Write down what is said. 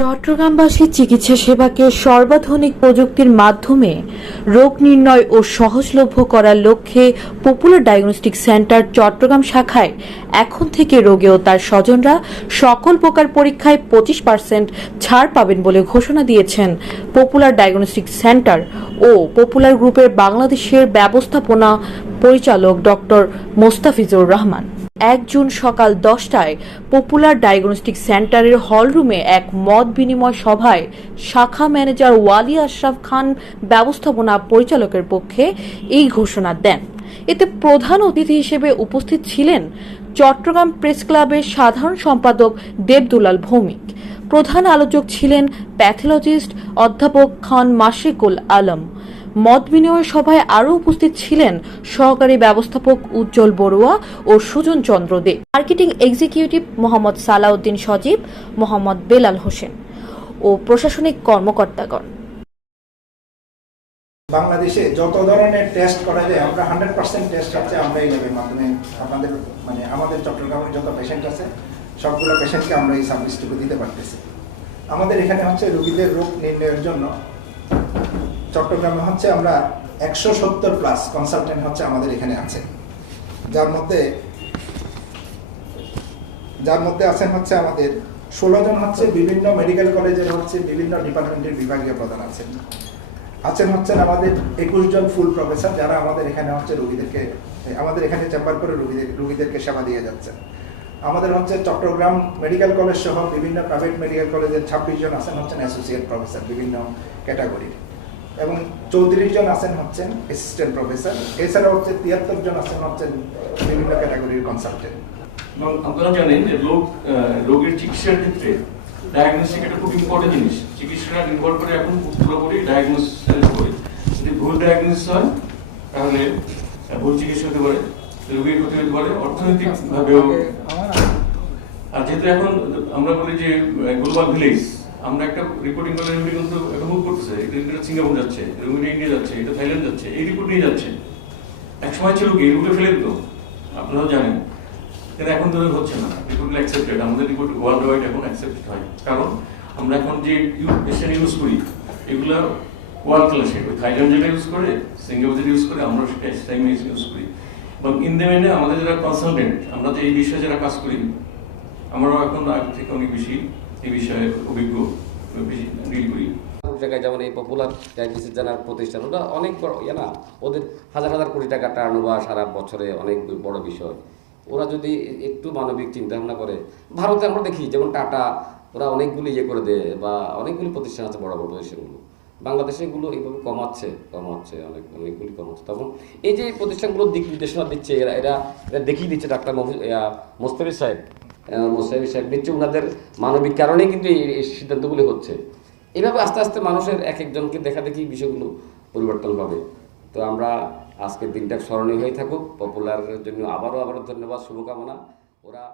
চট্টগ্রামবাসী চিকিৎসা সেবাকে সর্বাধুনিক প্রযুক্তির মাধ্যমে রোগ নির্ণয় ও সহজলভ্য করার লক্ষ্যে পপুলার ডায়াগনস্টিক সেন্টার চট্টগ্রাম শাখায় এখন থেকে রোগী ও তার স্বজনরা সকল প্রকার পরীক্ষায় পঁচিশ পার্সেন্ট ছাড় পাবেন বলে ঘোষণা দিয়েছেন পপুলার ডায়াগনস্টিক সেন্টার ও পপুলার গ্রুপের বাংলাদেশের ব্যবস্থাপনা পরিচালক ডক্টর মোস্তাফিজুর রহমান। এক জুন সকাল দশটায় পপুলার ডায়াগনস্টিক সেন্টারের হলরুমে এক মত বিনিময় সভায় শাখা ম্যানেজার ওয়ালি আশরাফ খান ব্যবস্থাপনা পরিচালকের পক্ষে এই ঘোষণা দেন। এতে প্রধান অতিথি হিসেবে উপস্থিত ছিলেন চট্টগ্রাম প্রেস ক্লাবের সাধারণ সম্পাদক দেবদুলাল ভৌমিক। প্রধান আলোচক ছিলেন প্যাথোলজিস্ট অধ্যাপক খান মাশরিকুল আলম। মত বিনিময় সভায় আরও উপস্থিত ছিলেন সহকারী ব্যবস্থাপক উজ্জ্বল বড়ুয়া ও সুজন চন্দ্র দে। মার্কেটিং এক্সিকিউটিভ মোহাম্মদ সালাউদ্দিন সজীব, মোহাম্মদ বেলাল হোসেন ও প্রশাসনিক কর্মকর্তাগণ। বাংলাদেশে যত ধরনের টেস্ট করা যায়, আমরা হান্ড্রেড পার্সেন্ট টেস্ট হচ্ছে আমরা এই ল্যাবের মাধ্যমে আপনাদের মানে আমাদের চট্টগ্রামের যত পেশেন্ট আছে, সবগুলো পেশেন্টকে আমরা এই সার্ভিসটুকু দিতে পারতেছি। আমাদের এখানে হচ্ছে রোগীদের রোগ নির্ণয়ের জন্য চট্টগ্রামে হচ্ছে আমরা একশো সত্তর প্লাস কনসালটেন্ট হচ্ছে আমাদের এখানে আছে। যার মধ্যে যার মধ্যে আছেন হচ্ছে আমাদের ষোলো জন হচ্ছে বিভিন্ন মেডিকেল কলেজের হচ্ছে বিভিন্ন ডিপার্টমেন্টের বিভাগীয় প্রধান আছেন। আছেন হচ্ছেন আমাদের একুশ জন ফুল প্রফেসর যারা আমাদের এখানে হচ্ছে রুগীদেরকে, আমাদের এখানে চেম্বার করে রুগীদের, রুগীদেরকে সেবা দিয়ে যাচ্ছেন। আমাদের হচ্ছে চট্টগ্রাম মেডিকেল কলেজ সহ বিভিন্ন প্রাইভেট মেডিকেল কলেজের ছাব্বিশ জন আছেন হচ্ছেন অ্যাসোসিয়েট প্রফেসর বিভিন্ন ক্যাটাগরির এবং চৌত্রিশ জন আছেন হচ্ছেন অ্যাসিস্ট্যান্ট প্রফেসর এছাড়া হচ্ছে তিয়াত্তর জন আছেন হচ্ছেন বিভিন্ন ক্যাটাগরির কনসালটেন্ট এবং আপনারা জানেন যে রোগ আহ, রোগের চিকিৎসার ক্ষেত্রে ডায়াগনোস্টিক একটা খুব ইম্পর্টেন্ট জিনিস। চিকিৎসাটা নির্ভর করে এখন পুরোপুরি ডায়াগনোসিস করে যদি ভুল ডায়াগনোসিস হয় তাহলে ভুল চিকিৎসা হতে পারে রোগীর ক্ষতি হতে পারে অর্থনৈতিক ভাবেও আর যেহেতু এখন আমরা বলি যে গ্লোবাল ভিলেজ আমরা একটা রিপোর্টিং করলে কিন্তু এখন সিঙ্গাপুর যাচ্ছে ইন্ডিয়া যাচ্ছে, এটা থাইল্যান্ড যাচ্ছে, এই রিপোর্ট নিয়ে যাচ্ছে। এক সময় ছিল কি এগুলো ফেলে দিত, আপনারাও জানেন। কিন্তু এখন তো হচ্ছে না রিপোর্টগুলো অ্যাকসেপ্টেড আমাদের রিপোর্ট ওয়ার্ল্ড ওয়াইড এখন অ্যাকসেপ্টেড হয়। কারণ আমরা এখন যে পেশেন্ট ইউজ করি, এগুলো ওয়ার্ল্ড ক্লাসে ওই থাইল্যান্ড যেটা ইউজ করে, সিঙ্গাপুর যেটা ইউজ করে আমরা সেটা টাইম ইউজ করি। এবং ইন দ্য মেনে আমাদের যারা কনসালটেন্ট আমরা যে এই বিষয়ে যারা কাজ করি, আমরাও এখন আগে থেকে অনেক বেশি এই বিষয়ে অভিজ্ঞ ডিল করি। টাকায় যেমন এই পপুলার ডায়াগনোসিস জানার প্রতিষ্ঠান ওটা অনেক বড় ইয়ে না, ওদের হাজার হাজার কোটি টাকা টার্ন ওভার সারা বছরে অনেক বড় বিষয়। ওরা যদি একটু মানবিক চিন্তা ভাবনা করে, ভারতে আমরা দেখি, যেমন টাটা, ওরা অনেকগুলি ইয়ে করে দেয়, বা অনেকগুলি প্রতিষ্ঠান আছে বড় বড় প্রতিষ্ঠানগুলো। বাংলাদেশে এগুলো এইভাবে কমাচ্ছে কমাচ্ছে, অনেক, অনেকগুলি কমাচ্ছে। তখন এই যে প্রতিষ্ঠানগুলো দিক নির্দেশনা দিচ্ছে, এরা এরা এরা দেখিয়ে দিচ্ছে ডাক্তার মোস্তাফিজ সাহেব। মোস্তাফিজ সাহেব নিশ্চয়ই ওনাদের মানবিক কারণেই কিন্তু এই সিদ্ধান্তগুলি হচ্ছে। এইভাবে আস্তে আস্তে মানুষের এক একজনকে দেখা দেখি বিষয়গুলো পরিবর্তন পাবে তো আমরা আজকের দিনটা স্মরণীয় হয়ে থাকুক। পপুলারের জন্য আবারও আবারও ধন্যবাদ, শুভকামনা। ওরা